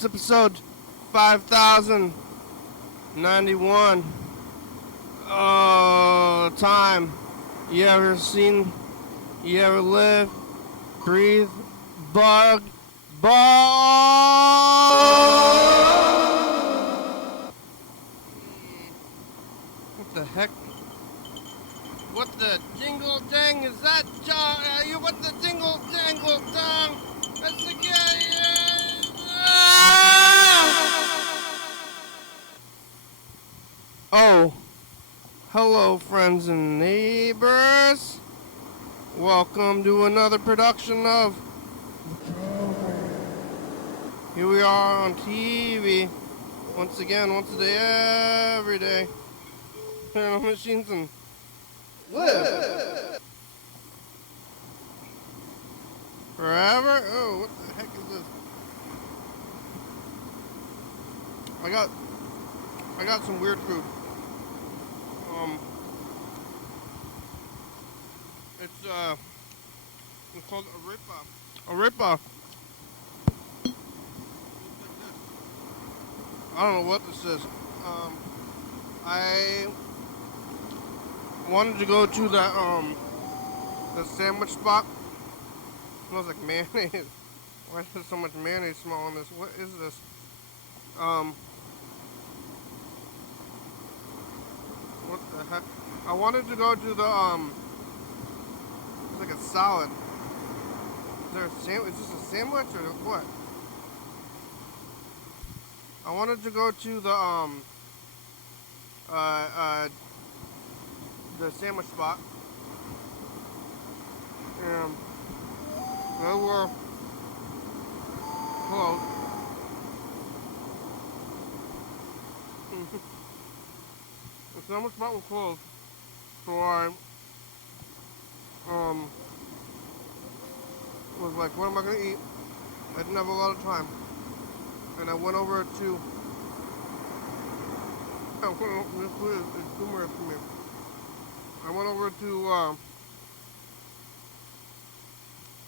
It's episode 5091. Oh, time. You ever seen, you ever live, breathe, bug, What the heck? What the jingle dang is that, John? What the jingle dangle dong? That's the guy. Oh, hello, friends and neighbors. Welcome to another production of. Here we are on TV. Once again, once a day, every day. Turn on machines and live forever. Oh, what the heck is this? I got some weird food. It's called a rip-off. A rip-off. I don't know what this is. I wanted to go to the sandwich spot. It smells like mayonnaise. Why is there so much mayonnaise smell on this? What is this? What the heck? I wanted to go to the it's like a salad. Is there a sandwich? Is this a sandwich or what? I wanted to go to the sandwich spot, and they were closed. The sandwich spot was closed, so I was like, what am I gonna eat? I didn't have a lot of time, and I went over to. This food is humorous to me. I went over to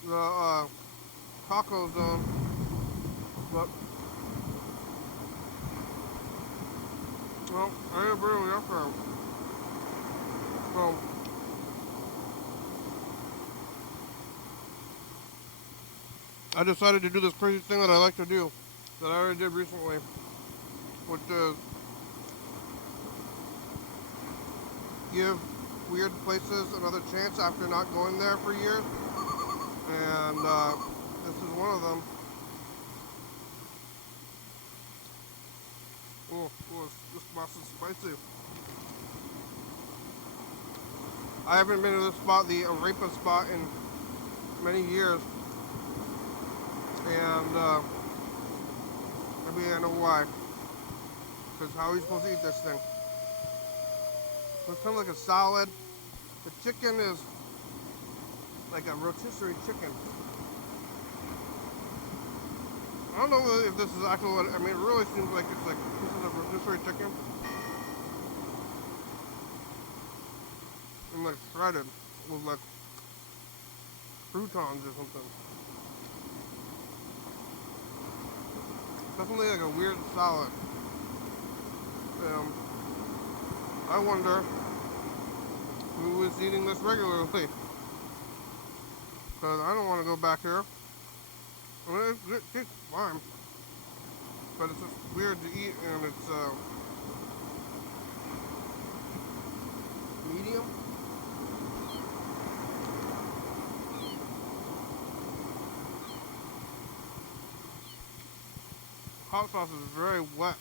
the taco zone, but well, I ate a burger yesterday, so I decided to do this crazy thing that I like to do, that I already did recently, which is give weird places another chance after not going there for years, and this is one of them. Oh, this sauce is spicy. I haven't been to this spot, the arepa spot, in many years, and maybe I know why. Because how are you supposed to eat this thing? It's kind of like a salad. The chicken is like a rotisserie chicken. I don't know if this is actually what, I mean, it really seems like it's like pieces of rotisserie chicken. And like shredded with like croutons or something. Definitely like a weird salad. I wonder who is eating this regularly. Because I don't want to go back here. I mean, it tastes fine. But it's just weird to eat, and it's medium. Hot sauce is very wet.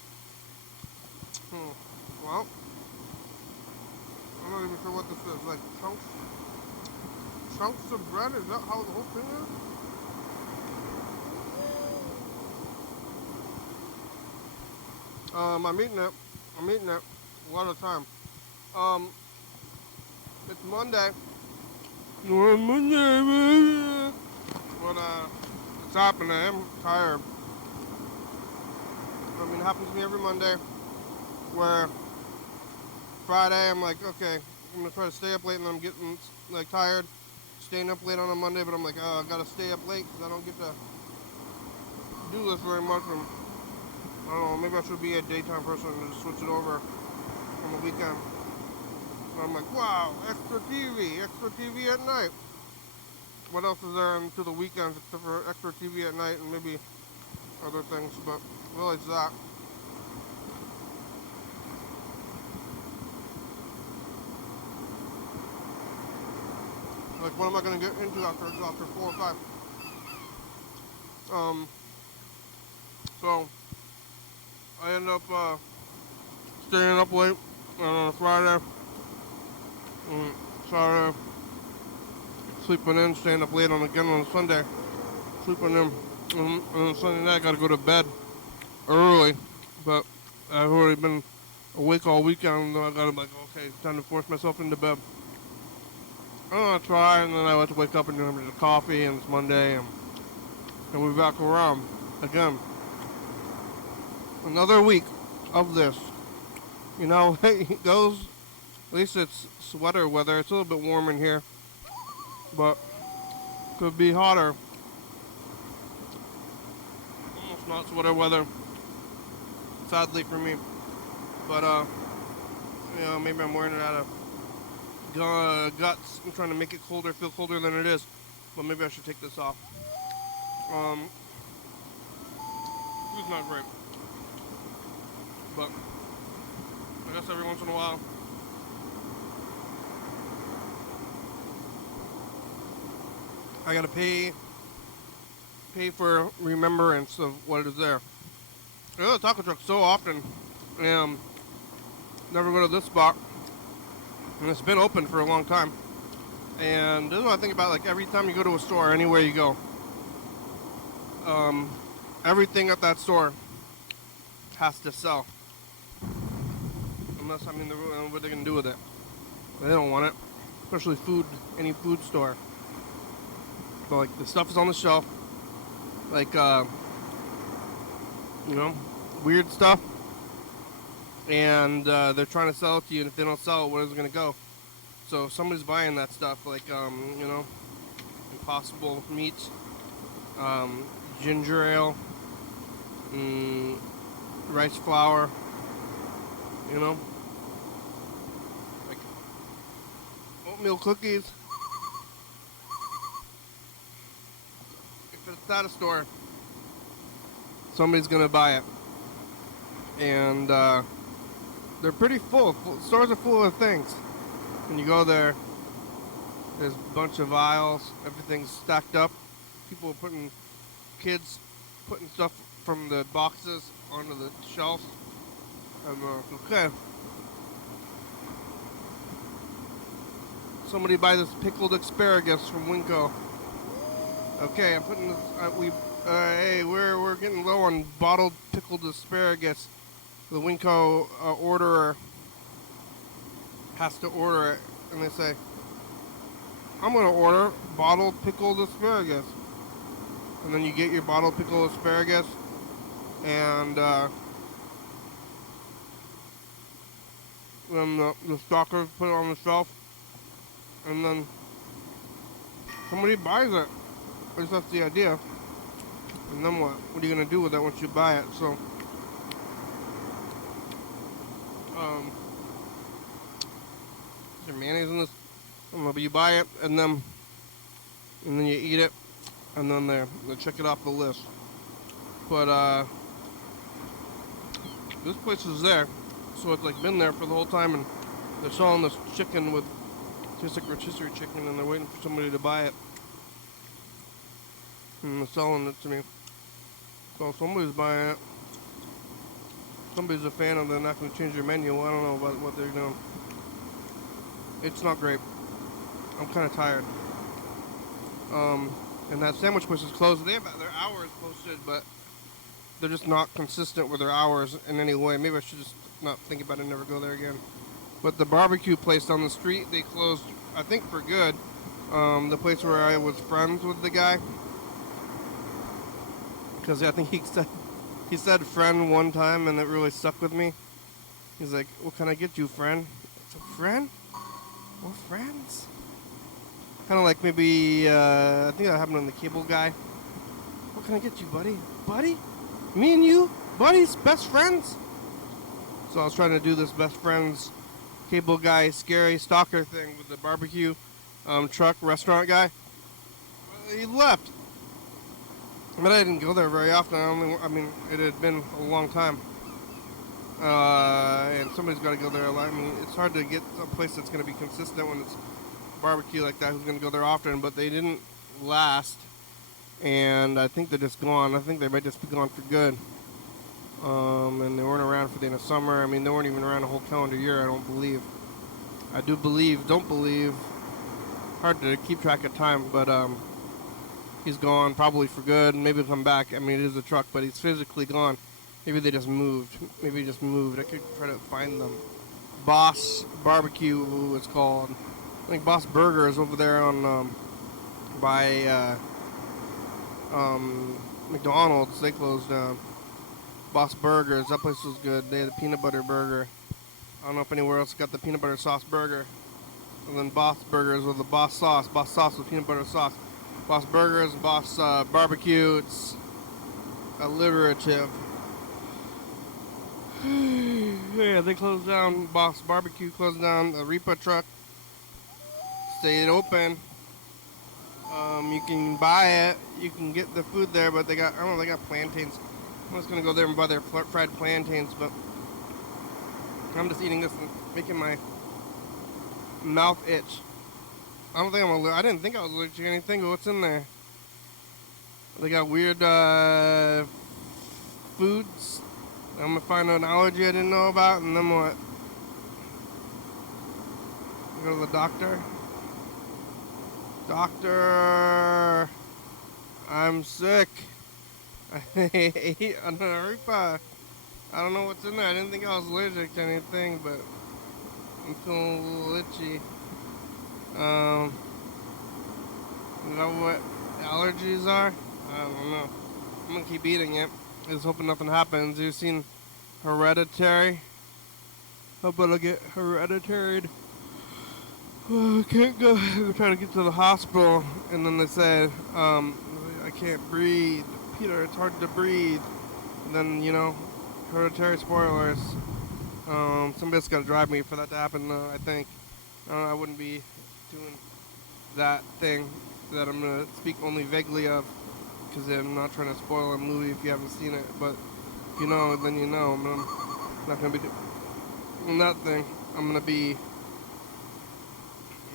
Well, I'm not even sure what this is. Like chunks of bread? Is that how the whole thing is? I'm eating it a lot of time. It's Monday. But it's happening. I am tired. I mean, it happens to me every Monday, where Friday I'm like, okay, I'm gonna try to stay up late, and I'm getting like tired, staying up late on a Monday, but I'm like, oh, I gotta stay up late because I don't get to do this very much. And I don't know, maybe I should be a daytime person and just switch it over on the weekend. And I'm like, wow, extra TV at night. What else is there into the weekends except for extra TV at night and maybe other things, but really it's that. Like, what am I going to get into after 4 or 5? So I end up staying up late on a Friday, Saturday, sleeping in, staying up late again on Sunday, sleeping in, and then Sunday night I gotta go to bed early, but I've already been awake all weekend, so I gotta like, okay, it's time to force myself into bed. I'm gonna try, and then I have to wake up and do the coffee, and it's Monday, and we're back around again. Another week of this. You know, it goes, at least it's sweater weather. It's a little bit warm in here, but could be hotter. Almost not sweater weather, sadly for me. But, you know, maybe I'm wearing it out of guts. I'm trying to make it colder, feel colder than it is. But maybe I should take this off. It's not great. But I guess every once in a while I gotta pay for remembrance of what is there. I go to taco truck so often, and never go to this spot, and it's been open for a long time. And this is what I think about, like, every time you go to a store, anywhere you go, everything at that store has to sell. Unless, I mean, what are they going to do with it? They don't want it. Especially food, any food store. But, like, the stuff is on the shelf. Like, you know, weird stuff. And they're trying to sell it to you, and if they don't sell it, where is it going to go? So if somebody's buying that stuff, like, you know, Impossible meats, ginger ale, rice flour, you know, like oatmeal cookies. If it's at a store, somebody's gonna buy it, and they're pretty full. Stores are full of things. When you go there, there's a bunch of aisles, everything's stacked up. Kids putting stuff from the boxes onto the shelves. Okay. Somebody buy this pickled asparagus from Winco. Okay, I'm putting this, hey, we're getting low on bottled pickled asparagus. The Winco orderer has to order it, and they say, I'm going to order bottled pickled asparagus. And then you get your bottled pickled asparagus, and then the stalkers put it on the shelf, and then somebody buys it. At least that's the idea. And then what? What are you going to do with it once you buy it? So, is there mayonnaise in this? I don't know, but you buy it, and then you eat it, and then they check it off the list. But this place is there, so it's like been there for the whole time, and they're selling this chicken with tastes like rotisserie chicken, and they're waiting for somebody to buy it, and they're selling it to me. So somebody's buying it. Somebody's a fan of it. They're not going to change their menu. I don't know about what they're doing. It's not great. I'm kind of tired. And that sandwich place is closed. They have their hours posted, but they're just not consistent with their hours in any way. Maybe I should just not think about it and never go there again. But the barbecue place down the street, they closed, I think, for good. The place where I was friends with the guy. Because I think he said friend one time, and it really stuck with me. He's like, what can I get you, friend? It's a friend? We're friends? Kind of like maybe, I think that happened on the Cable Guy. What can I get you, buddy? Buddy? Me and you? buddies, best friends. So I was trying to do this best friends, cable guy, scary stalker thing with the barbecue truck restaurant guy. He left, but I didn't go there very often. I mean, it had been a long time, and somebody's got to go there a lot. I mean, it's hard to get a place that's going to be consistent when it's barbecue like that. Who's going to go there often? But they didn't last, and I think they're just gone. I think they might just be gone for good. And they weren't around for the end of summer. I mean, they weren't even around a whole calendar year, I don't believe. I do believe, don't believe. Hard to keep track of time, but he's gone probably for good. Maybe he'll come back. I mean, it is a truck, but he's physically gone. Maybe they just moved. Maybe he just moved. I could try to find them. Boss Barbecue, it's called. I think Boss Burger is over there on by McDonald's. They closed down. Boss Burgers, that place was good. They had a peanut butter burger. I don't know if anywhere else got the peanut butter sauce burger. And then Boss Burgers with the Boss sauce with peanut butter sauce. Boss Burgers, Boss Barbecue, it's alliterative. Yeah, they closed down. Boss Barbecue closed down. The Reaper truck stayed open. You can buy it. You can get the food there, but they got, I don't know, they got plantains. I'm just going to go there and buy their fried plantains, but I'm just eating this and making my mouth itch. I don't think I didn't think I was allergic to anything, but what's in there? They got weird foods. I'm going to find an allergy I didn't know about, and then what? Go to the doctor. Doctor, I'm sick. I ate an arepa. I don't know what's in there. I didn't think I was allergic to anything, but I'm feeling a little itchy. Is that what allergies are? I don't know. I'm gonna keep eating it. Just hoping nothing happens. You've seen Hereditary? How about I get hereditaried? I can't go. I'm trying to get to the hospital, and then they said, I can't breathe. Peter, it's hard to breathe. And then, you know, hereditary spoilers. Somebody's got to drive me for that to happen, I think. I wouldn't be doing that thing that I'm going to speak only vaguely of, because I'm not trying to spoil a movie if you haven't seen it. But if you know, then you know. I'm not going to be doing that thing. I'm going to be,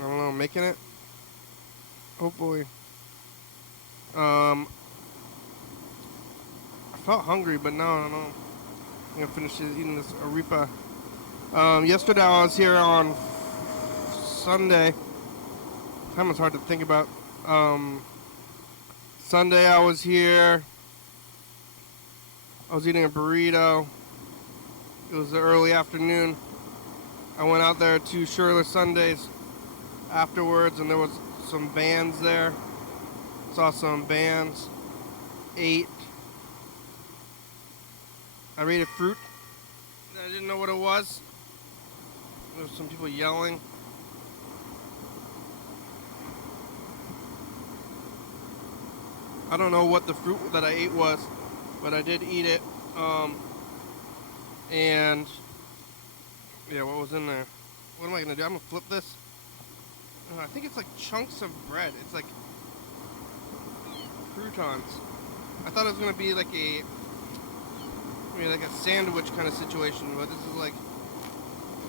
I don't know, making it? Hopefully. I felt hungry, but now I don't know. I'm going to finish eating this arepa. Yesterday I was here on Sunday. Time is hard to think about. Sunday I was here. I was eating a burrito. It was the early afternoon. I went out there to Shirley Sundays afterwards, and there was some bands there. Saw some bands. Ate. I rated fruit. I didn't know what it was. There was some people yelling. I don't know what the fruit that I ate was, but I did eat it. And yeah, what was in there? What am I gonna do? I'm gonna flip this. I think it's like chunks of bread. It's like croutons. I thought it was gonna be like a sandwich kind of situation, but this is like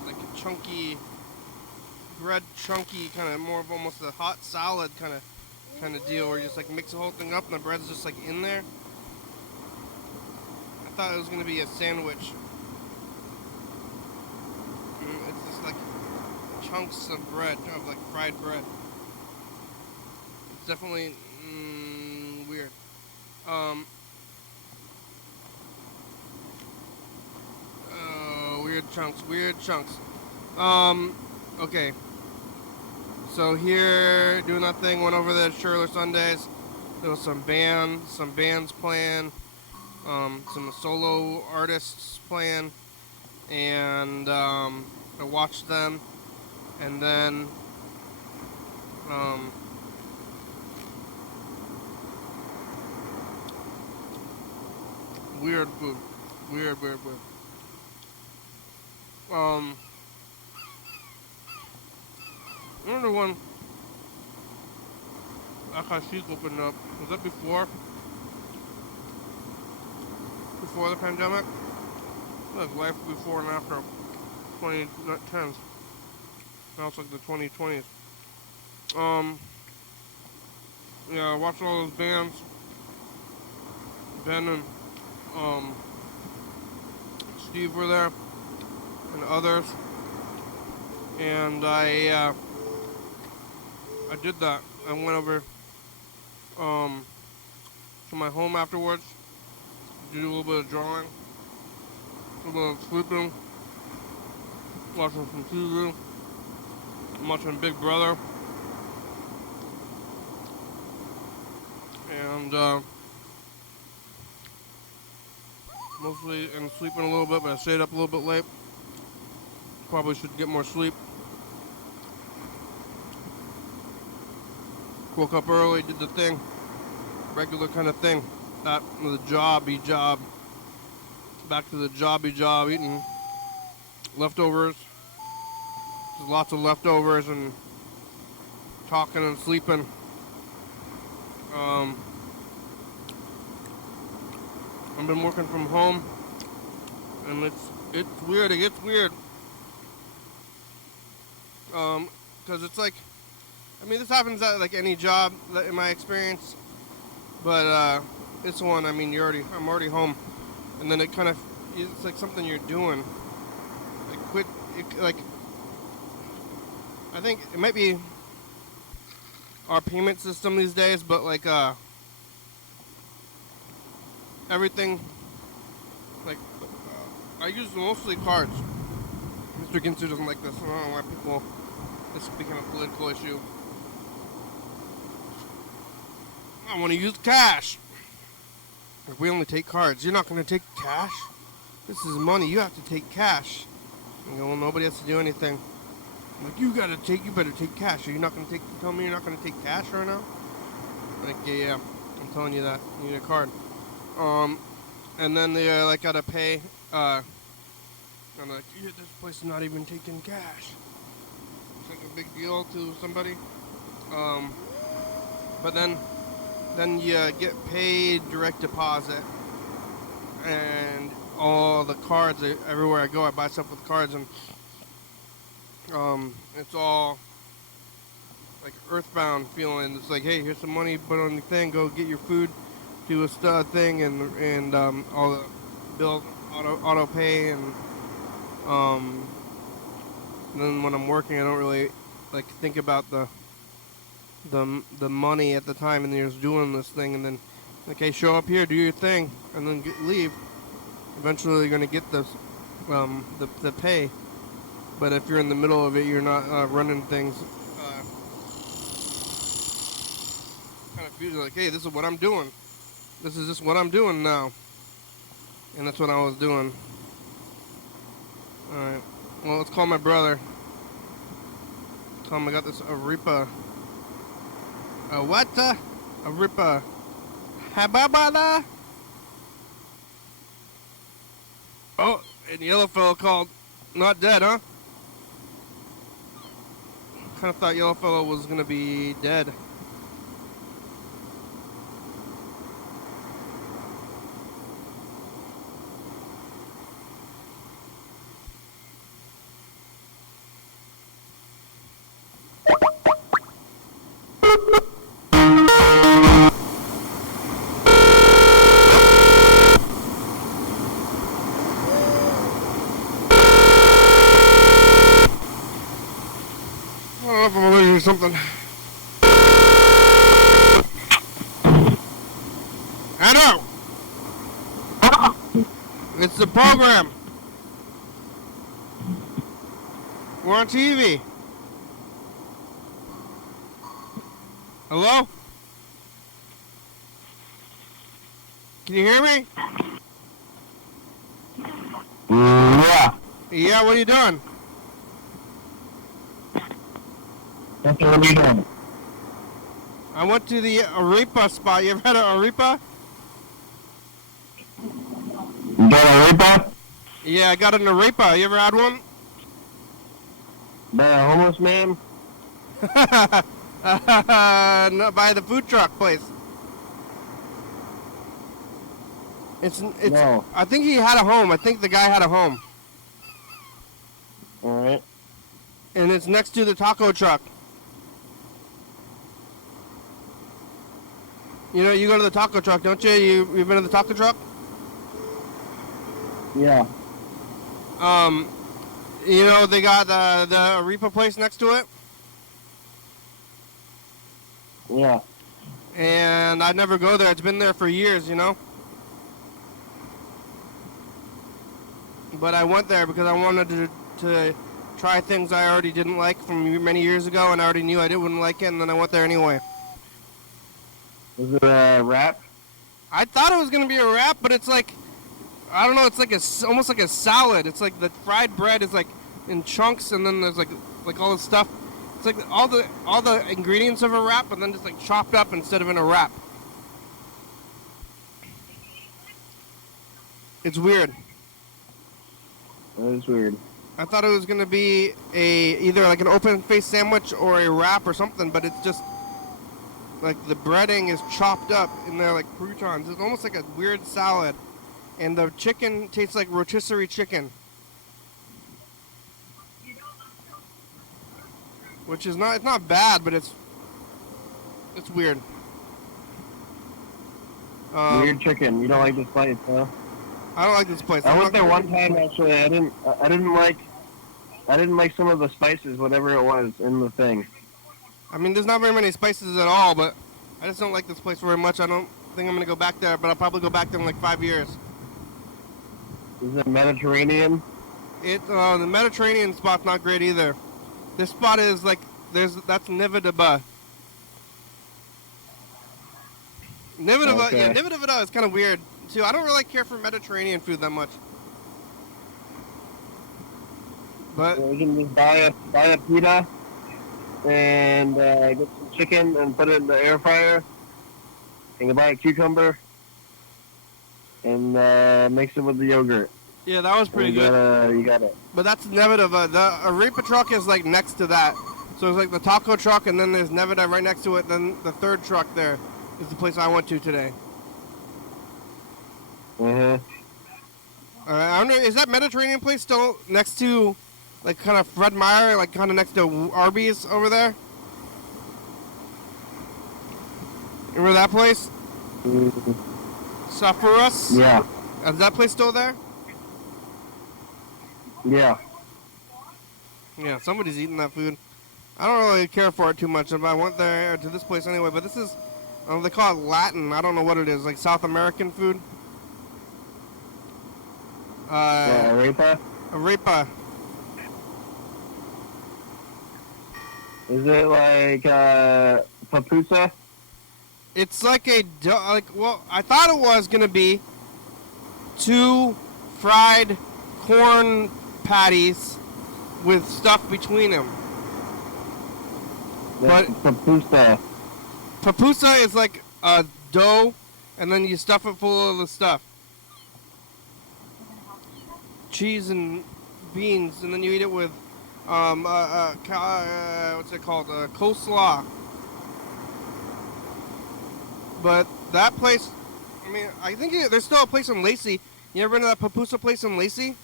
a chunky bread, chunky kind of more of almost a hot salad kind of deal, where you just like mix the whole thing up and the bread's just like in there. I thought it was gonna be a sandwich. It's just like chunks of bread, of like fried bread. It's definitely weird. Weird chunks. Okay. So here, doing that thing, went over there to Shirley Sundays. There was some bands playing, some solo artists playing, and I watched them, and then weird food. Weird. I wonder when Akashi's opened up. Was that before the pandemic? Like life before and after 2010s. Now it's like the 2020s. Yeah, I watched all those bands. Ben and Steve were there, and others. And I did that. I went over to my home afterwards, did a little bit of drawing, a little bit of sleeping, watching some TV, watching Big Brother, and mostly and sleeping a little bit, but I stayed up a little bit late. Probably should get more sleep. Woke up early, did the thing, regular kind of thing. That the jobby job. Back to the jobby job, eating leftovers. There's lots of leftovers and talking and sleeping. I've been working from home, and it's weird. It gets weird. Because it's like, I mean, this happens at like any job in my experience, but this one, I mean, I'm already home, and then it's like something you're doing. I think it might be our payment system these days, but like everything, like I use mostly cards. Mr. Ginsu doesn't like this. I don't know why people. This became a political issue. I want to use cash. If we only take cards, you're not going to take cash? This is money. You have to take cash. You know, well, nobody has to do anything. I'm like, you better take cash. Are you not going to tell me you're not going to take cash right now? Like, yeah, I'm telling you that. You need a card. And then they, gotta pay, I'm like, yeah, this place is not even taking cash. It's like a big deal to somebody. But then you get paid direct deposit, and all the cards, everywhere I go, I buy stuff with cards, and it's all like earthbound feeling. It's like, hey, here's some money, put on the thing, go get your food, do a thing, and all the bills, auto pay, and then when I'm working, I don't really like think about the money at the time, and you're just doing this thing, and then okay, show up here, do your thing, and then leave. Eventually, you're gonna get the pay, but if you're in the middle of it, you're not running things. Kind of feel like, hey, this is what I'm doing. This is just what I'm doing now, and that's what I was doing. All right. Well, let's call my brother. Tell him I got this Arepa. What? Arepa. Hababada? Oh, and the yellow fellow called. Not dead, huh? Kind of thought yellow fellow was gonna be dead. I don't know if I'm losing something. Hello! It's the program. We're on TV. Hello? Can you hear me? Yeah. Yeah, what are you doing? What are you doing? I went to the Arepa spot. You ever had an Arepa? You got a Arepa? Yeah, I got an arepa. You ever had one? By a homeless man? No, by the food truck place. It's. No. I think he had a home. I think the guy had a home, Alright. and it's next to the taco truck. You know, you go to the taco truck, don't you? You've been to the taco truck? Yeah. You know, they got the arepa place next to it, Yeah. and I never go there. It's been there for years, you know. But I went there because I wanted to try things I already didn't like from many years ago, and I already knew I wouldn't like it, and then I went there anyway. Is it a wrap? I thought it was gonna be a wrap, but it's like, I don't know. It's like almost like a salad. It's like the fried bread is like in chunks, and then there's like all this stuff. It's like all the ingredients of a wrap, but then just like chopped up instead of in a wrap. It's weird. That is weird. I thought it was gonna be either like an open faced sandwich or a wrap or something, but it's just like the breading is chopped up in there like croutons. It's almost like a weird salad, and the chicken tastes like rotisserie chicken, which is not. It's not bad, but it's weird. Weird chicken. You don't like this place, huh? I don't like this place. I went there one time actually. I didn't like some of the spices, whatever it was in the thing. I mean, there's not very many spices at all, but I just don't like this place very much. I don't think I'm gonna go back there, but I'll probably go back there in like 5 years. Is it Mediterranean? The Mediterranean spot's not great either. This spot is like that's Nevada. Nevada, Okay. yeah, Nevada is kind of weird too. I don't really care for Mediterranean food that much. But So we can just buy a pita and get some chicken and put it in the air fryer. And you buy a cucumber and mix it with the yogurt. yeah, that was pretty good. You got it. But that's Nevada. The arepa truck is like next to that. So it's like the taco truck, and then there's Nevada right next to it. Then the third truck there is the place I went to today. I wonder, is that Mediterranean place still next to, like, kind of Fred Meyer, like, kind of next to Arby's over there? Remember that place? Suffer Us? Yeah. Is that place still there? Yeah. Yeah, somebody's eating that food. I don't really care for it too much. If I went there to this place anyway, but this is, they call it Latin. I don't know what it is, like South American food. Arepa? Arepa. Is it like papusa? It's like well, I thought it was gonna be 2 fried corn patties with stuff between them. That's papusa. Papusa is like a dough, and then you stuff it full of the stuff. Cheese and beans, and then you eat it with, what's it called? Coleslaw. But that place, I mean, I think there's still a place in Lacey. You ever been to that Papusa place in Lacey?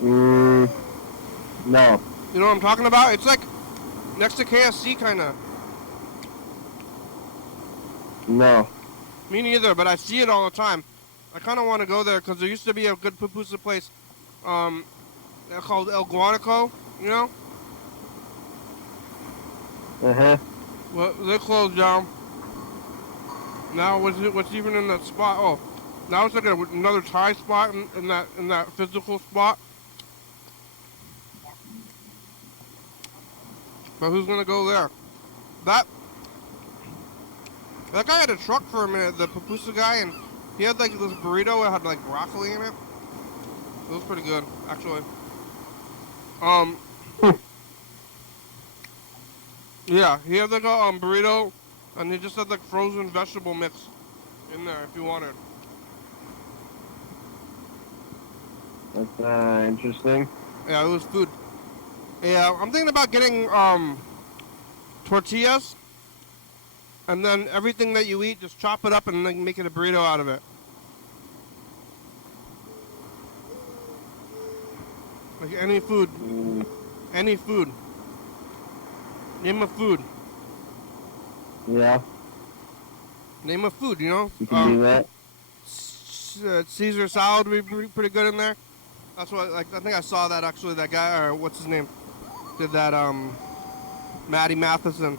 No. You know what I'm talking about? It's like next to KFC, kind of. No. Me neither, but I see it all the time. I kind of want to go there because there used to be a good pupusa place called El Guanaco, you know? Well, they closed down. Now, what's even in that spot? Oh, now it's like another Thai spot in that physical spot. But who's going to go there? That guy had a truck for a minute, the pupusa guy, and he had like this burrito that had like broccoli in it. It was pretty good, actually. Yeah, he had like a burrito, and he just had like frozen vegetable mix in there if you wanted. That's interesting. Yeah, it was food. Yeah, I'm thinking about getting tortillas, and then everything that you eat, just chop it up and then make it a burrito out of it. Like any food. Mm, Any food. Name a food. yeah, Name a food, you know? you can do that. Caesar salad would be pretty good in there. That's what, like, I think I saw that actually, that guy, or what's his name, did that, Matty Matheson.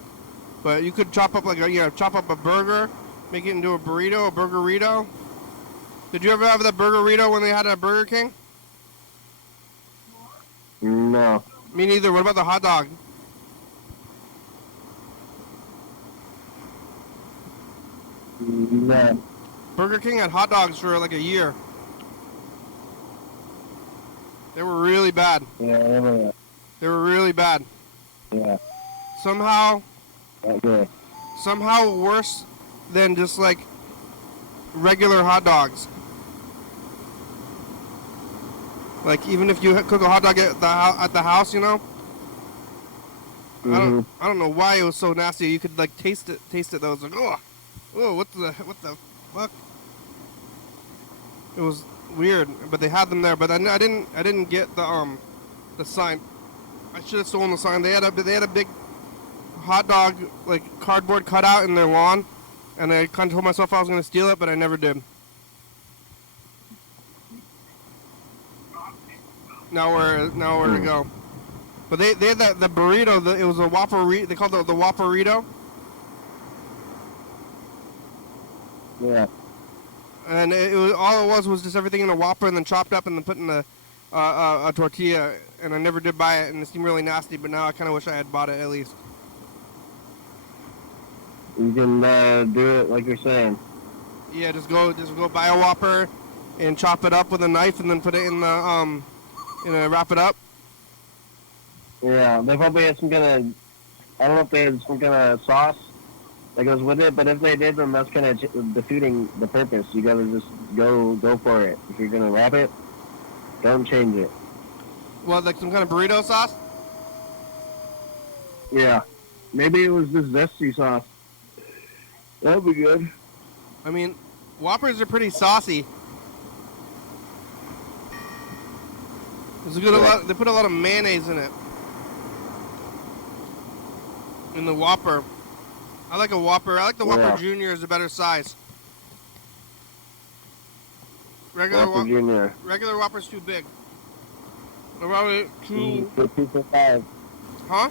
But you could chop up, like, chop up a burger, make it into a burrito, a burgerito. Did you ever have that burgerito when they had it at Burger King? No. Me neither. What about the hot dog? No. Burger King had hot dogs for like a year. They were really bad. Yeah, I remember that. They were really bad. Yeah, Somehow not good. worse than just like regular hot dogs. Like even if you cook a hot dog at the house, you know. I don't know why it was so nasty. You could like taste it though. It was like, oh, what the fuck? It was weird, but they had them there. But I didn't get the sign. I should have stolen the sign. They had a big hot dog like cardboard cutout in their lawn, and I kind of told myself I was gonna steal it, but I never did. Now where to go? But they had the burrito. It was a Whopper. They called it the Whopperito. Yeah. And it was all it was just everything in a Whopper and then chopped up and then put in a tortilla. And I never did buy it, and it seemed really nasty. But now I kind of wish I had bought it at least. You can do it like you're saying. Yeah, just go buy a Whopper, and chop it up with a knife, and then put it in the wrap it up. Yeah, they probably had some kind of, I don't know if they had some kind of sauce that goes with it, but if they did, then that's kind of defeating the purpose. You gotta just go for it. If you're gonna wrap it, don't change it. Well, like some kind of burrito sauce? Yeah, maybe it was just zesty sauce. That would be good. I mean, Whoppers are pretty saucy. They put a lot of mayonnaise in it. In the Whopper. I like a Whopper. I like the Whopper Junior is a better size. Regular Whopper Junior. Regular Whopper's too big. They're probably too... You can get 2 for $5. Huh?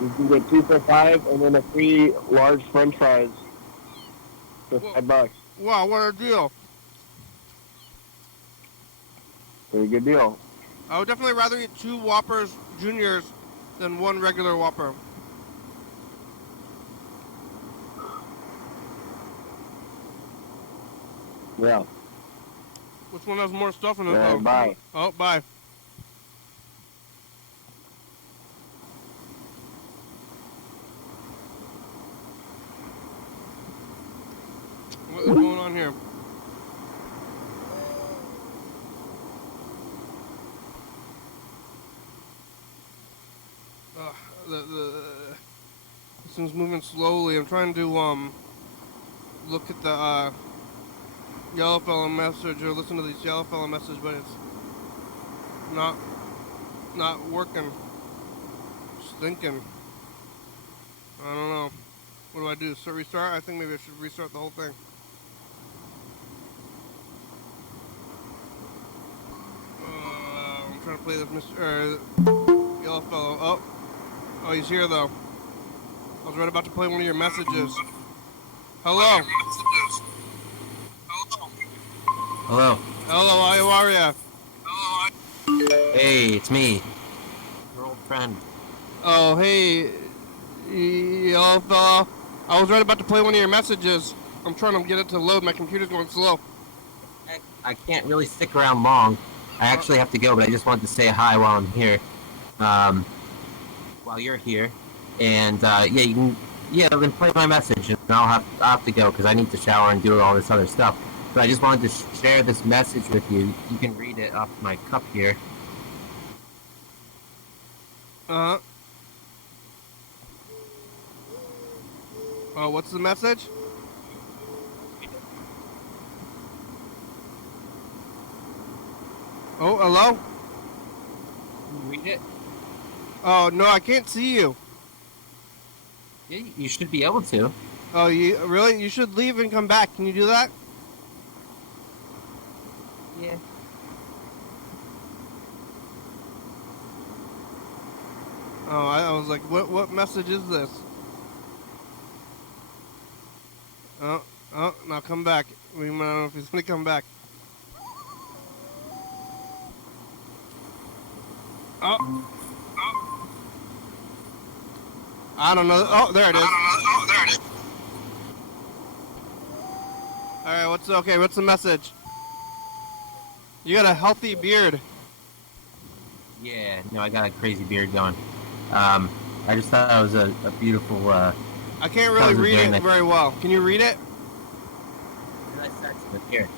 You can get 2 for $5 and then a free large French fries for $5. Wow, what a deal. Pretty good deal. I would definitely rather eat 2 Whoppers Juniors than 1 regular Whopper. Yeah. Which one has more stuff in it? Yeah, bye. Oh, bye. What is going on here? This thing's moving slowly. I'm trying to look at the yellow fellow message or listen to these yellow fellow message, but it's not working. Stinking. I don't know. What do I do? So restart? I think maybe I should restart the whole thing. I'm trying to play this Mr. Yellow fellow. Oh, he's here though. I was right about to play one of your messages. Hello. Hello. Hello, how are ya? Hey, it's me. Your old friend. Oh, hey, yellow fella. I was right about to play one of your messages. I'm trying to get it to load. My computer's going slow. I can't really stick around long. I actually have to go, but I just wanted to say hi while I'm here. While you're here. And, yeah, you can Yeah, then play my message, and I'll have to go because I need to shower and do all this other stuff. But I just wanted to share this message with you. You can read it off my cup here. Uh-huh. Oh, what's the message? Oh, hello? Can you read it? Oh, no, I can't see you. Yeah, you should be able to. Oh, you really? You should leave and come back. Can you do that? Yeah. Oh, I was like, what message is this? Oh, oh, now come back. We don't know if he's gonna come back. Oh, I don't know. Oh, there it is. Oh, there it is. All right, what's the message? You got a healthy beard. Yeah, no, I got a crazy beard going. I just thought it was a beautiful. I can't That really was a read very it nice- very well. Can you read it? nice section here.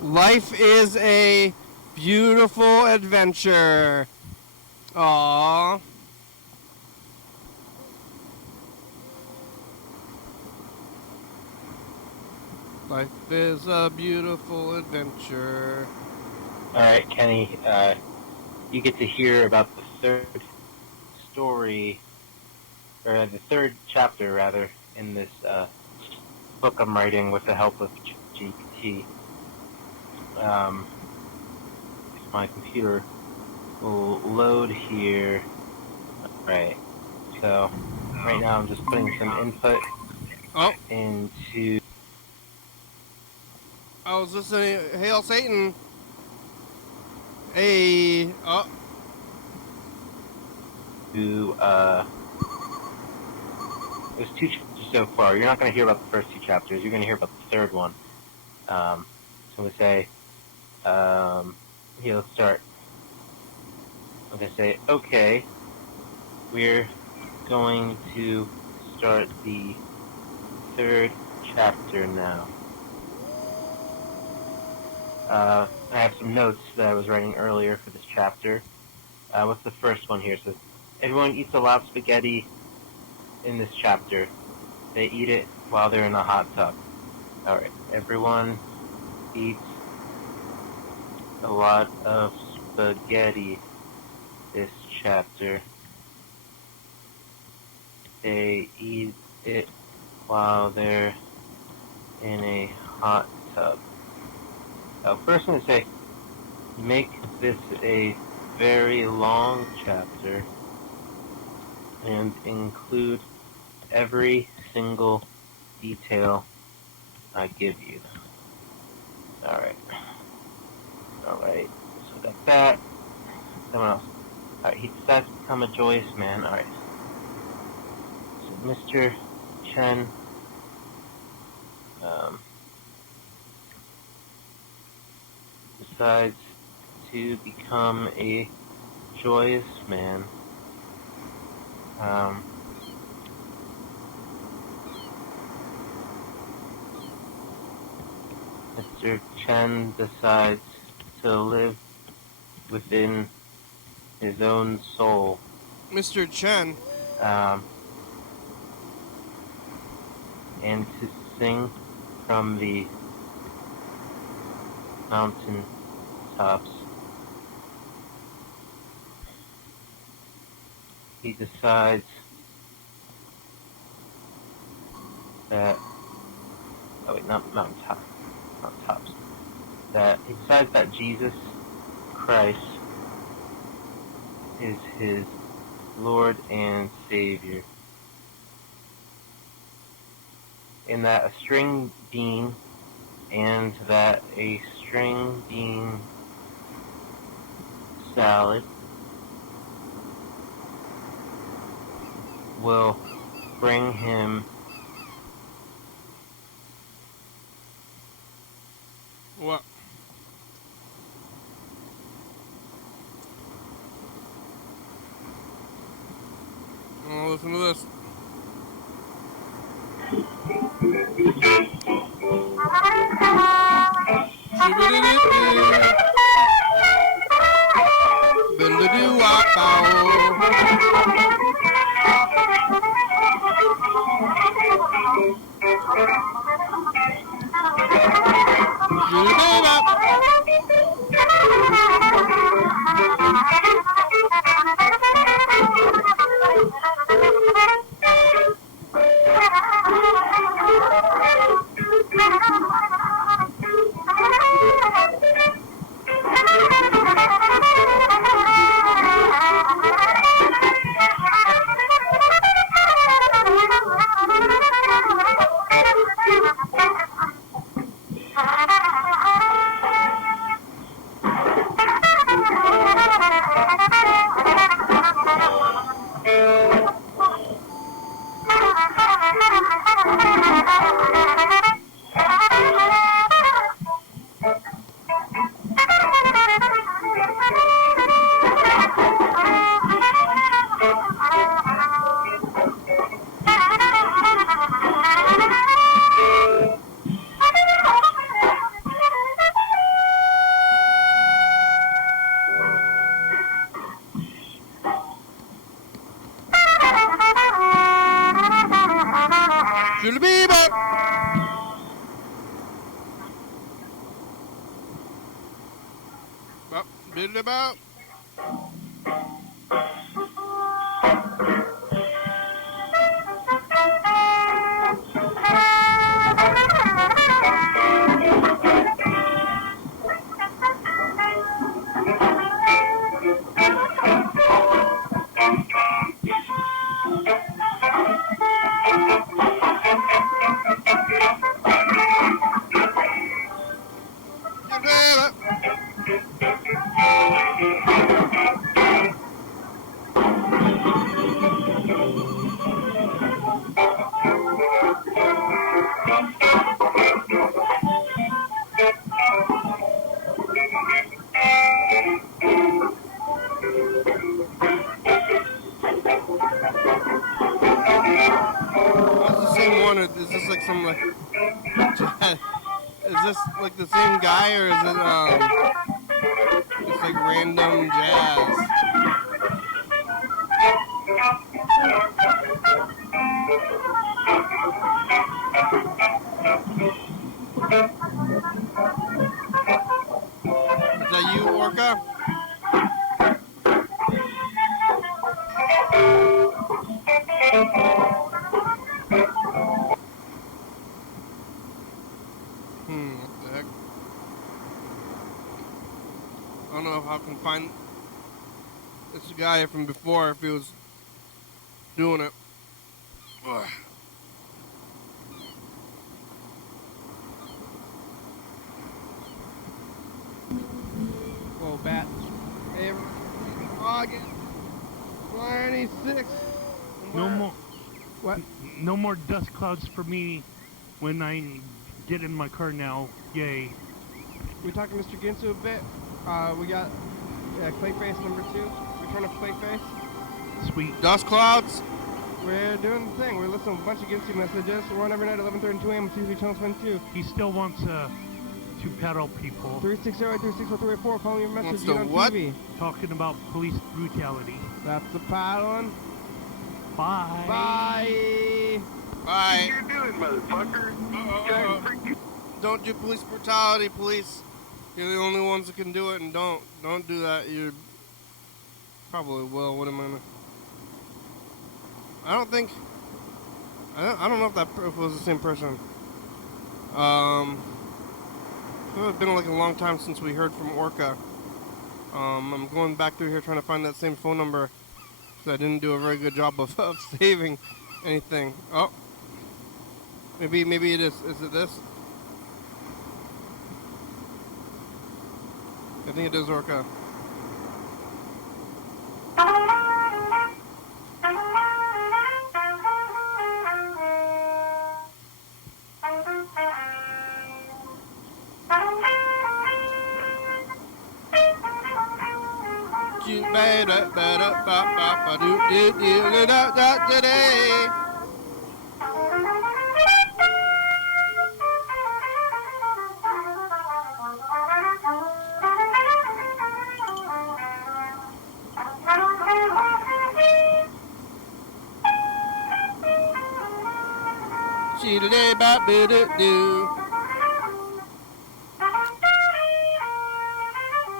Life is a beautiful adventure. Aww. Life is a beautiful adventure. All right, Kenny, you get to hear about the third story, or the third chapter, rather, in this book I'm writing with the help of GPT. If my computer will load here. Right. So, right now I'm just putting some input Oh, into. I was listening. Hail Satan. Hey. Oh, There's two chapters so far. You're not going to hear about the first two chapters. You're going to hear about the third one. So I'm going to say, here, let's start. I'm going to say, okay, we're going to start the third chapter now. I have some notes that I was writing earlier for this chapter. What's the first one here? It says, everyone eats a lot of spaghetti in this chapter. They eat it while they're in a hot tub. Alright, everyone eats a lot of spaghetti this chapter. They eat it while they're in a hot tub. First I'm going to say, make this a very long chapter and include every single detail I give you. Alright. Alright. So got that. Someone else. Alright, he decides to become a joyous man. Alright. So Mr. Chen decides to become a joyous man. Mr. Chen decides to live within his own soul. Mr. Chen. And to sing from the mountain tops. He decides that, oh wait, not mountain tops. That he decides that Jesus Christ is his Lord and Savior. And that a string bean salad will bring him What? Oh, listen to this. About. Is this like some like is this like the same guy or is it just like random jazz? Is that you, Orca? What the heck? I don't know if I can find this guy from before if he was doing it. Ugh. Whoa, bat. Hey, August 26. No more. What? No more dust clouds for me when I get in my car now. Yay. We talked to Mr. Ginsu a bit. We got Clayface number 2. Return of Clayface. Sweet. Dust clouds. We're doing the thing. We're listening to a bunch of Ginsu messages. We're on every night at 11:30 and 2 a.m. on TV Channel 22. He still wants to paddle people. 360-364-384. Calling your message the on what? TV. Talking about police brutality. That's the paddling. Bye. Bye. Bye. What you doing, motherfucker? Don't do police brutality, police. You're the only ones that can do it, and don't do that. You probably will. What am I? I don't think. I don't know if if it was the same person. It's been like a long time since we heard from Orca. I'm going back through here trying to find that same phone number. So I didn't do a very good job of saving anything. Oh. Maybe it is. Is it this? I think it is Orca. dee da day ba boo doo doo.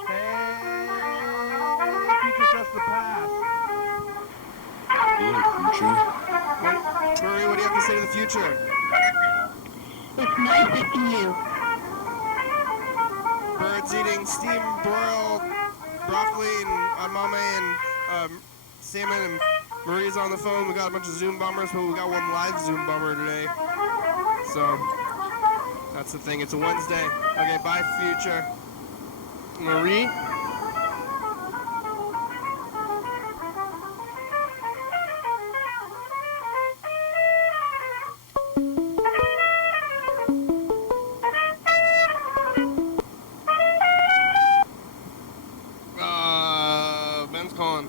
Hey, future trust the past. Hello, future. Burry, what do you have to say to the future? It's nice to see you. Birds eating steam broiled broccoli and mame and salmon, and Marie's on the phone. We got a bunch of Zoom bombers, but we got one live Zoom bomber today. So that's the thing. It's a Wednesday. Okay, bye, future. Marie? Ben's calling.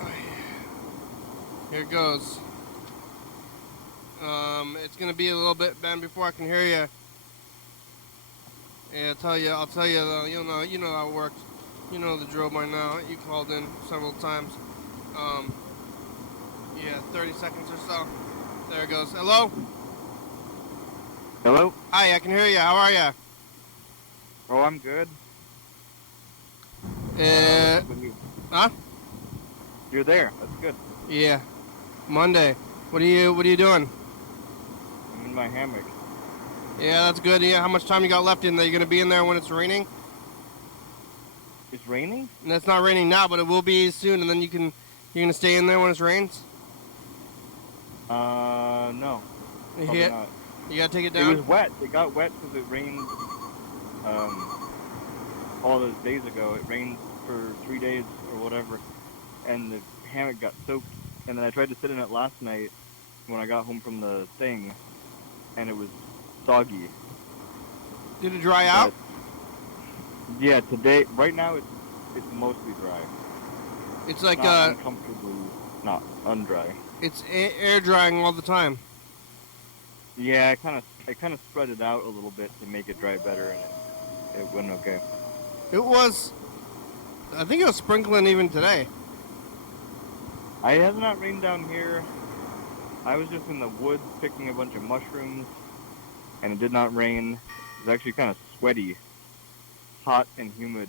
Oh, yeah. Here it goes. It's gonna be a little bit, Ben, before I can hear you. Yeah, I'll tell you, you know how it works. You know the drill by now. You called in several times. Yeah, 30 seconds or so. There it goes. Hello? Hello? Hi, I can hear you. How are you? Oh, I'm good. Huh? You're there. That's good. Yeah. Monday. What are you doing? I'm in my hammock. Yeah, that's good. Yeah, how much time you got left in there? You gonna be in there when it's raining? It's raining? And it's not raining now, but it will be soon. And then you're gonna stay in there when it rains. No. You Probably not. gotta take it It down. was wet. It got wet because it rained, all those days ago. It rained for 3 days or whatever, and the hammock got soaked. And then I tried to sit in it last night when I got home from the thing, and it was soggy. Did it dry out? Yeah, today, right now, it's mostly dry. It's like Not uncomfortably not undry. it's air drying all the time. Yeah, I kind of spread it out a little bit to make it dry better, and it went okay. It was. I think it was sprinkling even today. It has not rained down here. I was just in the woods picking a bunch of mushrooms, and it did not rain. It was actually kind of sweaty, hot and humid.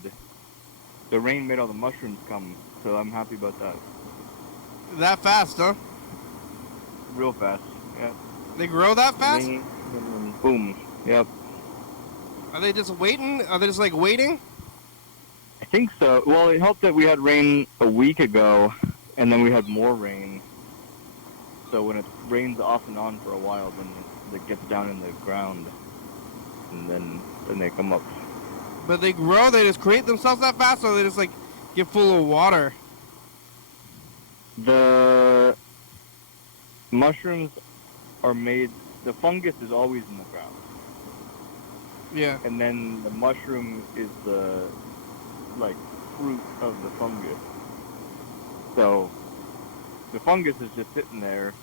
The rain made all the mushrooms come, so I'm happy about that. That fast, huh? Real fast, yeah. They grow that fast? Rain, and then boom, yep. Are they just waiting? Are they just like waiting? I think so. Well, it helped that we had rain a week ago, and then we had more rain. So when it rains off and on for a while, then it gets down in the ground, and then they come up. But they grow, they just create themselves that fast, or they just like get full of water? The mushrooms are made, the fungus is always in the ground. Yeah. And then the mushroom is the, like, fruit of the fungus. So the fungus is just sitting there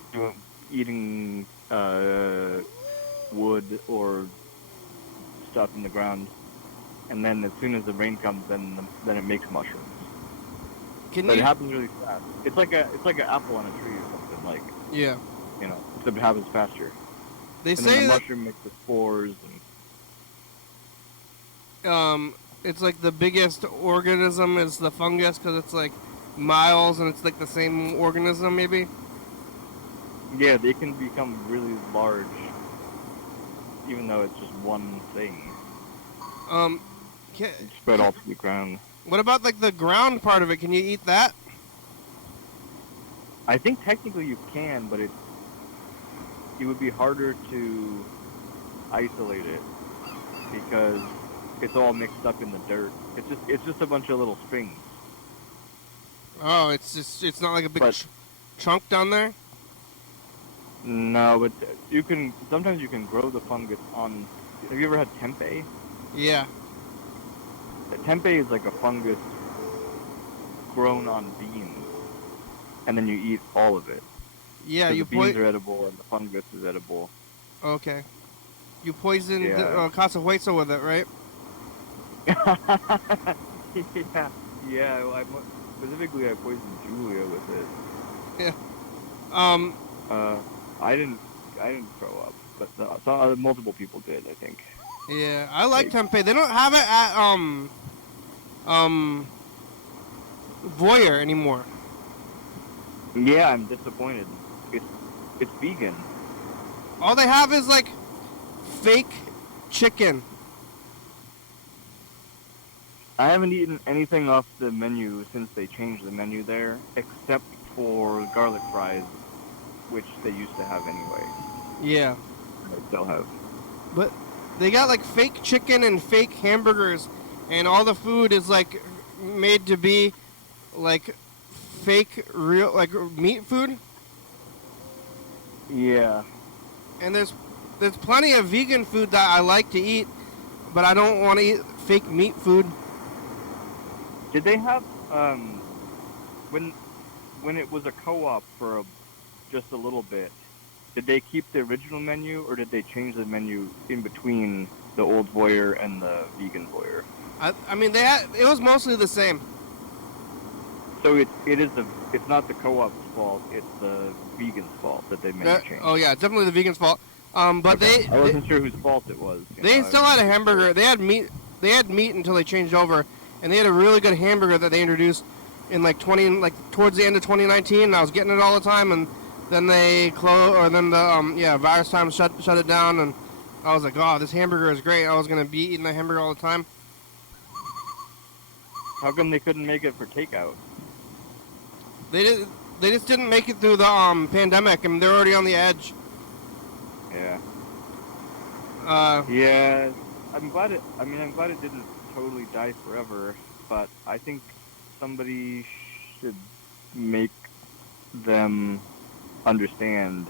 eating wood or stuff in the ground. And then as soon as the rain comes, then it makes mushrooms. But it happens really fast. It's like an apple on a tree or something, like, Yeah. you know, except it happens faster. They And say then the that mushroom makes the spores. it's like the biggest organism is the fungus because it's like miles and it's like the same organism maybe. Yeah, they can become really large, even though it's just one thing. It's spread all to the ground. What about like the ground part of it? Can you eat that? I think technically you can, but it would be harder to isolate it because it's all mixed up in the dirt. It's just a bunch of little strings. Oh, it's not like a big chunk down there? No, but sometimes you can grow the fungus on. Have you ever had tempeh? Yeah. The tempeh is like a fungus grown on beans, and then you eat all of it. Yeah, the beans are edible and the fungus is edible. Okay. You poisoned Yeah. Casa Hueso with it, right? yeah. Specifically, I poisoned Julia with it. Yeah. I didn't I didn't throw up, but multiple people did. I think. Yeah, I like tempeh. They don't have it at Voyeur anymore. Yeah, I'm disappointed. It's vegan. All they have is like fake chicken. I haven't eaten anything off the menu since they changed the menu there, except for garlic fries, which they used to have anyway. Yeah. They still have. But they got like fake chicken and fake hamburgers, and all the food is like made to be like fake real like meat food. Yeah. And there's plenty of vegan food that I like to eat, but I don't want to eat fake meat food. Did they have when it was a co-op for just a little bit? Did they keep the original menu, or did they change the menu in between the old Voyeur and the vegan Voyeur? I mean, it was mostly the same. So it's not the co-op's fault; it's the vegan's fault that they made a change. Oh yeah, it's definitely the vegan's fault. But okay. I wasn't sure whose fault it was. They still had a hamburger. They had meat. They had meat until they changed over, and they had a really good hamburger that they introduced in towards the end of 2019. And I was getting it all the time, and then they closed, or then the virus time shut it down, and I was like, oh, this hamburger is great. I was gonna be eating the hamburger all the time. How come they couldn't make it for takeout? They just didn't make it through the pandemic, and they're already on the edge. Yeah. Yeah. I'm glad it didn't totally die forever, but I think somebody should make them understand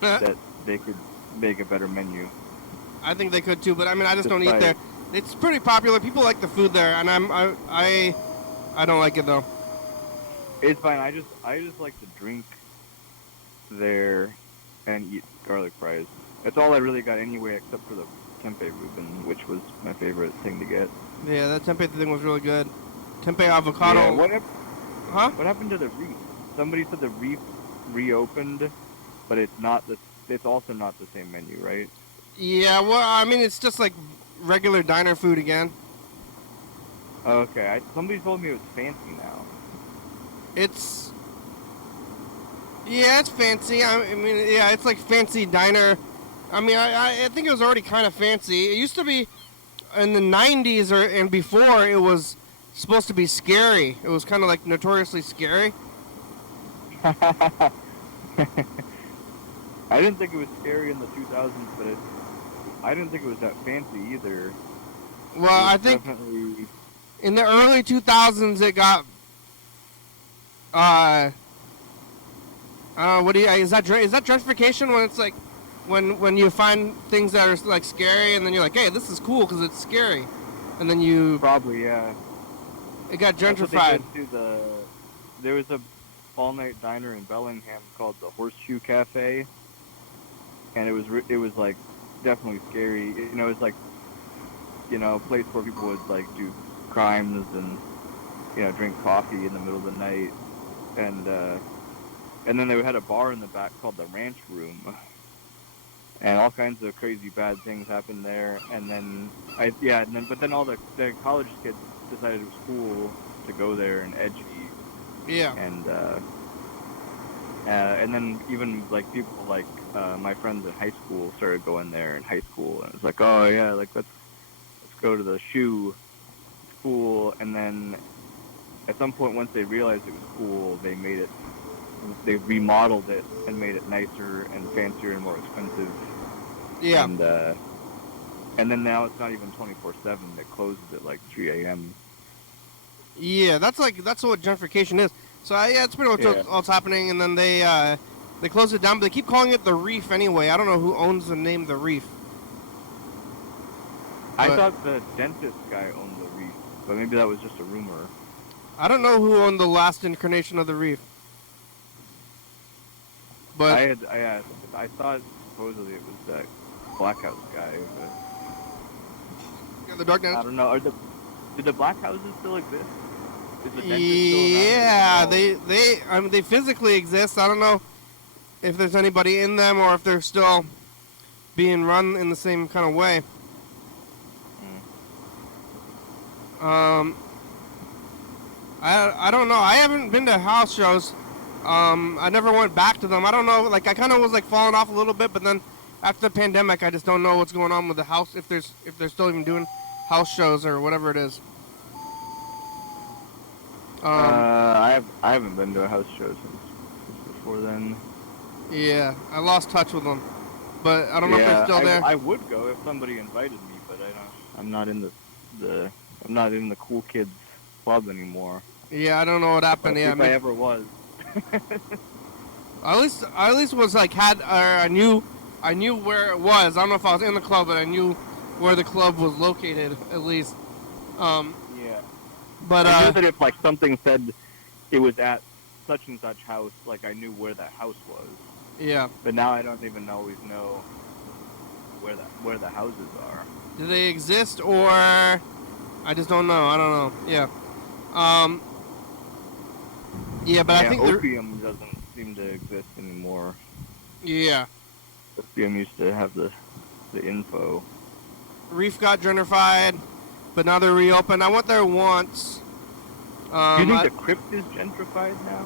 that they could make a better menu. I think they could too, but I mean, I just don't eat there. It's pretty popular. People like the food there, and I don't like it though. It's fine. I just like to drink there and eat garlic fries. That's all I really got anyway, except for the tempeh Reuben, which was my favorite thing to get. Yeah, that tempeh thing was really good. Tempeh avocado. Yeah, What happened to the reef? Somebody said the reef reopened, but it's also not the same menu, right? Yeah, well, I mean, it's just like regular diner food again. Okay, somebody told me it was fancy now. It's fancy. I mean, yeah, it's like fancy diner. I mean, I think it was already kind of fancy. It used to be in the 90s and before, it was supposed to be scary. It was kind of like notoriously scary. I didn't think it was scary in the 2000s, but I didn't think it was that fancy either. Well, I think in the early 2000s it got is that gentrification when it's like when you find things that are like scary and then you're like, hey, this is cool because it's scary, and then you probably it got gentrified. That's what they did to there was a all-night diner in Bellingham called the Horseshoe Cafe, and it was like definitely scary. It was like a place where people would like do crimes and drink coffee in the middle of the night, and then they had a bar in the back called the Ranch Room, and all kinds of crazy bad things happened there. And then but then all the college kids decided it was cool to go there and edgy. Yeah. And then even like people like my friends in high school started going there in high school, and it was like, oh yeah, like let's go to the shoe. It's cool. And then at some point, once they realized it was cool, they remodeled it and made it nicer and fancier and more expensive. Yeah. And then now it's not even 24/7. It closes at like 3 a.m. Yeah, that's what gentrification is. So yeah, it's pretty much what's happening. And then they close it down, but they keep calling it the Reef anyway. I don't know who owns the name the Reef. I thought the dentist guy owned the Reef, but maybe that was just a rumor. I don't know who owned the last incarnation of the Reef. But I thought supposedly it was that Black House guy. But yeah, the Dark Knight. I don't know. Did the Black Houses still exist? Is the dentist still around? Yeah, they physically exist. I don't know if there's anybody in them or if they're still being run in the same kind of way. I don't know. I haven't been to house shows. I never went back to them. I don't know. Like I kind of was like falling off a little bit, but then after the pandemic, I just don't know what's going on with the house. If they're still even doing house shows or whatever it is. I haven't been to a house show since before then. Yeah, I lost touch with them, but I don't know if they're still there. I would go if somebody invited me, but I'm not in I'm not in the cool kids club anymore. Yeah, I don't know what happened. Yeah, if I ever was. I at least was like I knew where it was. I don't know if I was in the club, but I knew where the club was located at least. Yeah. But I knew that if like something said it was at such and such house, like I knew where that house was. Yeah. But now I don't even always know where the houses are. Do they exist or I just don't know. I don't know. Yeah. Yeah, but I think Opium doesn't seem to exist anymore. Yeah. Opium used to have the info. Reef got gentrified, but now they're reopened. I went there once. Do you think the crypt is gentrified now?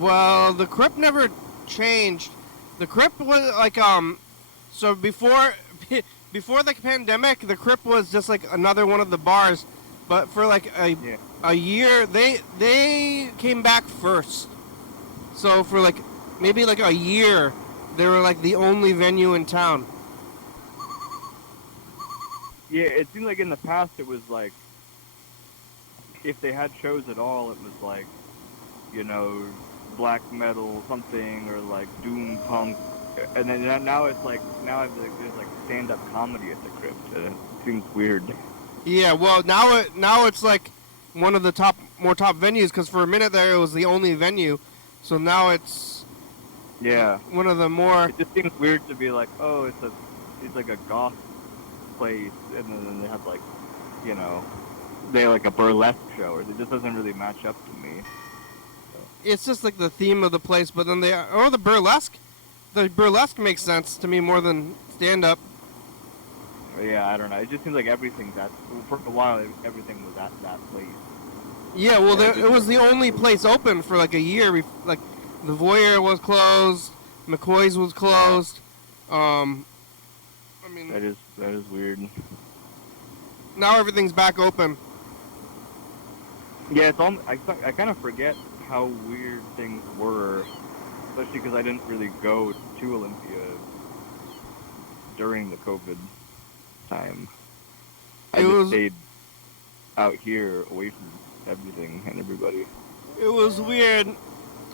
Well, the crypt never changed. The crypt was like so before the pandemic, the crypt was just like another one of the bars, but for like a year they came back first. So for like maybe like a year, they were like the only venue in town. Yeah, it seemed like in the past it was like if they had shows at all, it was like, you know, black metal something or like doom punk, and then now it's like there's like stand-up comedy at the crypt. It seems weird. Yeah, well now it's like one of the top venues because for a minute there it was the only venue, so now it's one of the more. It just seems weird to be like, oh, it's like a goth place, and then they have like, you know, they have like a burlesque show, or it just doesn't really match up to me. It's just like the theme of the place, but then the burlesque makes sense to me more than stand up. Yeah, I don't know. It just seems like for a while everything was at that place. Yeah, well, it was the only place open for like a year. Like the Voyeur was closed, McCoy's was closed. I mean, that is weird. Now everything's back open. Yeah, I kind of forget how weird things were, especially because I didn't really go to Olympia during the COVID time. I just stayed out here away from everything and everybody. It was weird.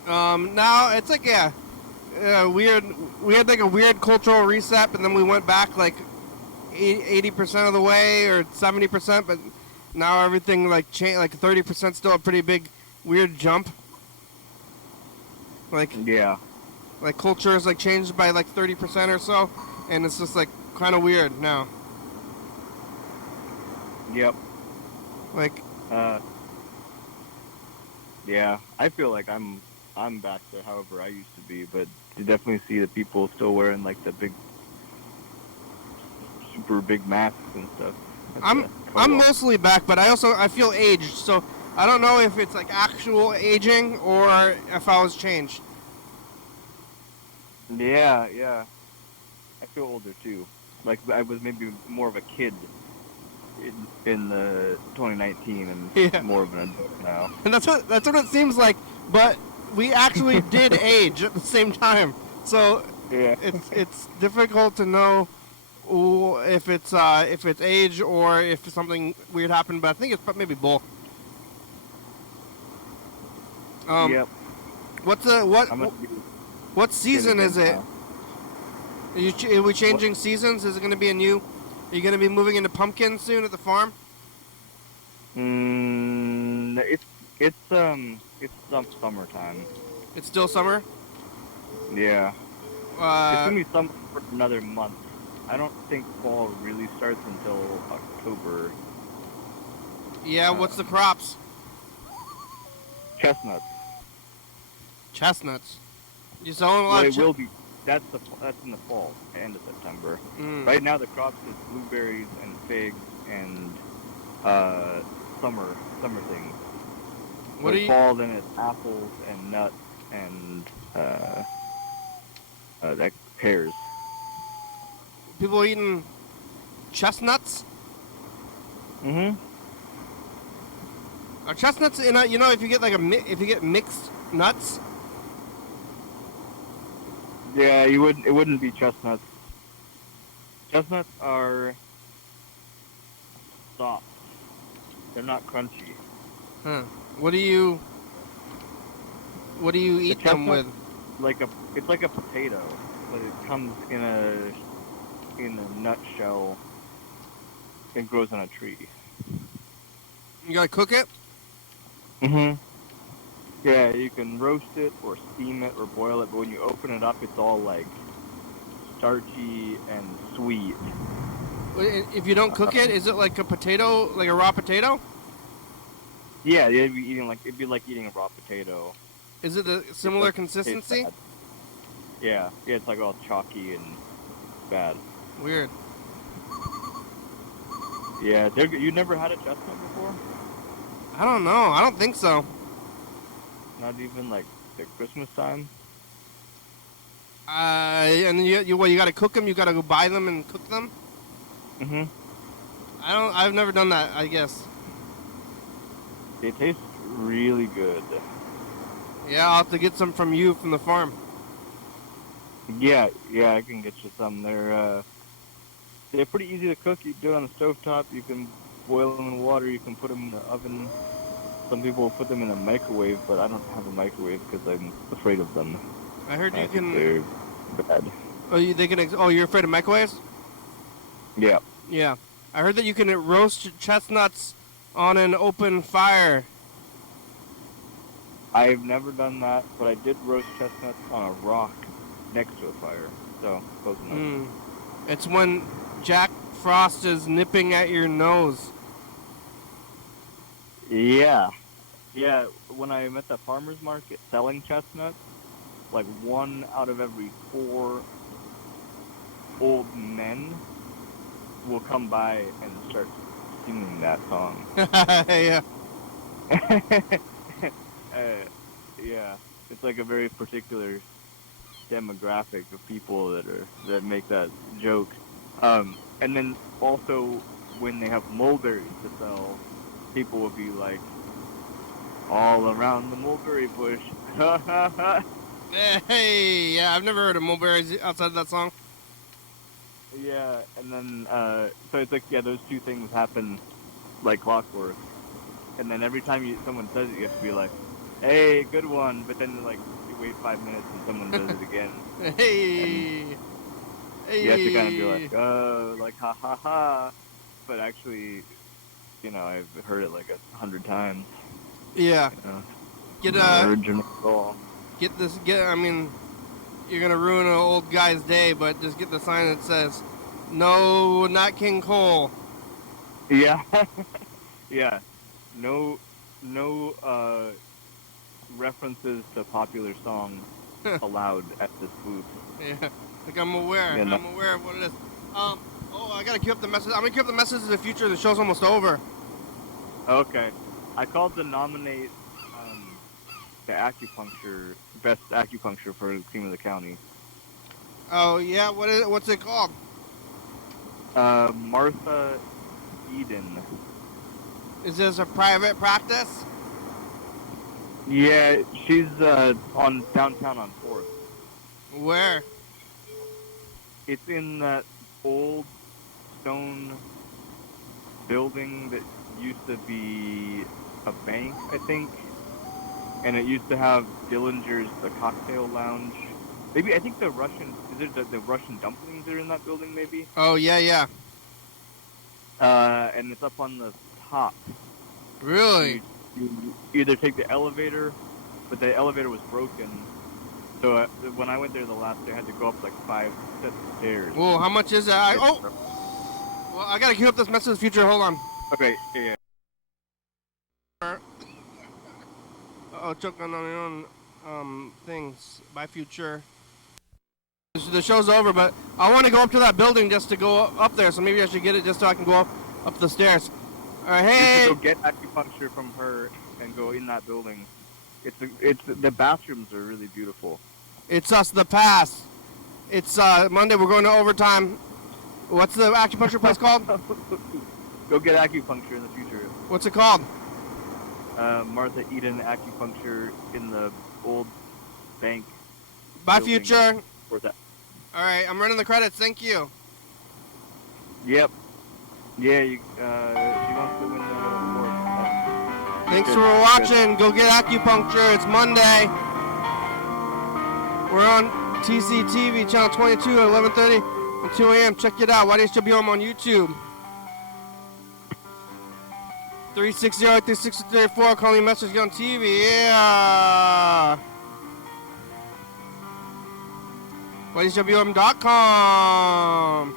Now it's like weird. We had like a weird cultural reset, but then we went back like 80% of the way or 70%, but now everything like changed. Like 30% still a pretty big weird jump. Like like culture is like changed by like 30% or so, and it's just like kind of weird now. Yep. Like. Yeah, I feel like I'm back to however I used to be, but you definitely see the people still wearing like the big, super big masks and stuff. I'm mostly back, but I feel aged, so I don't know if it's like actual aging or if I was changed. Yeah. I feel older too. Like I was maybe more of a kid in the 2019 and more of an adult now. And that's what it seems like, but we actually did age at the same time. So it's difficult to know if it's age or if something weird happened, but I think it's maybe both. Yep. What season is it? Are we changing seasons? Is it going to be a new? Are you going to be moving into pumpkin soon at the farm? It's summertime. It's still summer? Yeah. It's gonna be summer for another month. I don't think fall really starts until October. Yeah, what's the crops? Chestnuts. Chestnuts. You selling a lot Well, of it will be. That's in the fall, end of September. Right now, the crops is blueberries and figs and summer things. What But do you? fall, then it's apples and nuts and that pears. People eating chestnuts? Mm-hmm. Are chestnuts in a, if you get like if you get mixed nuts? Yeah, it wouldn't be chestnuts. Chestnuts are soft. They're not crunchy. Huh. What do you The eat them with? It's like a potato, but it comes in a nutshell and grows on a tree. You gotta cook it? Mm-hmm. Yeah, you can roast it or steam it or boil it, but when you open it up, it's all like starchy and sweet. If you don't cook it, is it like a potato, like a raw potato? Yeah, it'd be like eating a raw potato. Is it a similar consistency? Yeah, it's like all chalky and bad. Weird. Yeah, you never had a chestnut before? I don't know. I don't think so. Not even like at Christmas time? And you gotta cook them. You gotta go buy them and cook them. Mm-hmm. I've never done that. I guess. They taste really good. Yeah, I'll have to get some from you from the farm. Yeah, I can get you some. They're pretty easy to cook. You do it on the stovetop. You can boil them in water. You can put them in the oven. Some people put them in a microwave, but I don't have a microwave because I'm afraid of them. I heard you think can. they're bad. Oh, they can. You're afraid of microwaves? Yeah. Yeah. I heard that you can roast chestnuts on an open fire. I've never done that, but I did roast chestnuts on a rock next to a fire. So, close enough. It's when Jack Frost is nipping at your nose. Yeah. Yeah, when I'm at the farmer's market selling chestnuts, like 1 out of every 4 old men will come by and start singing that song. Yeah. Yeah, it's like a very particular demographic of people that make that joke. And then also when they have mulberries to sell, people will be like, all around the mulberry bush. Hey, yeah, I've never heard of mulberries outside of that song. Yeah, and then so it's like, yeah, those two things happen like clockwork. And then every time someone says it, you have to be like, hey, good one. But then like you wait 5 minutes and someone does it again. Hey. Hey. You have to kind of be like, oh, like ha ha ha. But actually, I've heard it like 100 times. Yeah. Get original goal. I mean, you're gonna ruin an old guy's day, but just get the sign that says, "No, not King Cole." Yeah. Yeah. No references to popular songs allowed at this booth. Yeah. Like I'm aware. Yeah, no. I'm aware of what it is. I gotta queue up the message. I'm gonna queue up the message in the future. The show's almost over. Okay. I called to nominate the best acupuncture for the team of the county. Oh yeah, what's it called? Martha Eden. Is this a private practice? Yeah, she's on downtown on 4th. Where? It's in that old stone building that used to be a bank, I think. And it used to have Dillinger's, the cocktail lounge. Maybe, I think the Russian dumplings are in that building, maybe? Oh, yeah. And it's up on the top. Really? You either take the elevator, but the elevator was broken. So when I went there the last day, I had to go up like 5 sets of stairs. Whoa, how much is that? Well, I gotta queue up this message in the future. Hold on. Okay, yeah. Uh-oh, choking on my own. things. Bye, future. The show's over, but I want to go up to that building just to go up there, so maybe I should get it just so I can go up the stairs. Hey! You should go get acupuncture from her and go in that building. The bathrooms are really beautiful. It's us, the past. It's Monday, we're going to overtime. What's the acupuncture place called? Go get acupuncture in the future. What's it called? Martha Eden Acupuncture in the old bank. Bye, building. future. Where's that? All right, I'm running the credits. Thank you. Yep. Yeah, she wants to win the award. Thanks Good, for good. watching. Go get acupuncture. It's Monday. We're on TCTV, channel 22 at 11:30 and 2 a.m. Check it out. YDHWM on YouTube. 360-360-34. Call me message on TV. Yeah. YDHWM.com.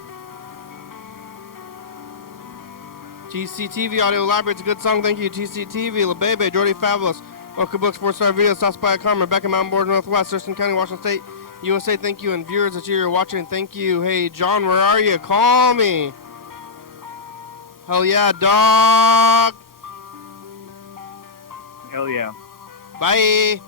TCTV Audio Library. It's a good song. Thank you. TCTV. La Bebe. Jordy Fabulous. Local Books. 4-star videos. South by Carmen. Rebecca Mountain Board. Northwest. Thurston County. Washington State. USA. Thank you. And viewers that you're watching. Thank you. Hey, John. Where are you? Call me. Hell yeah, dog. Hell yeah. Bye.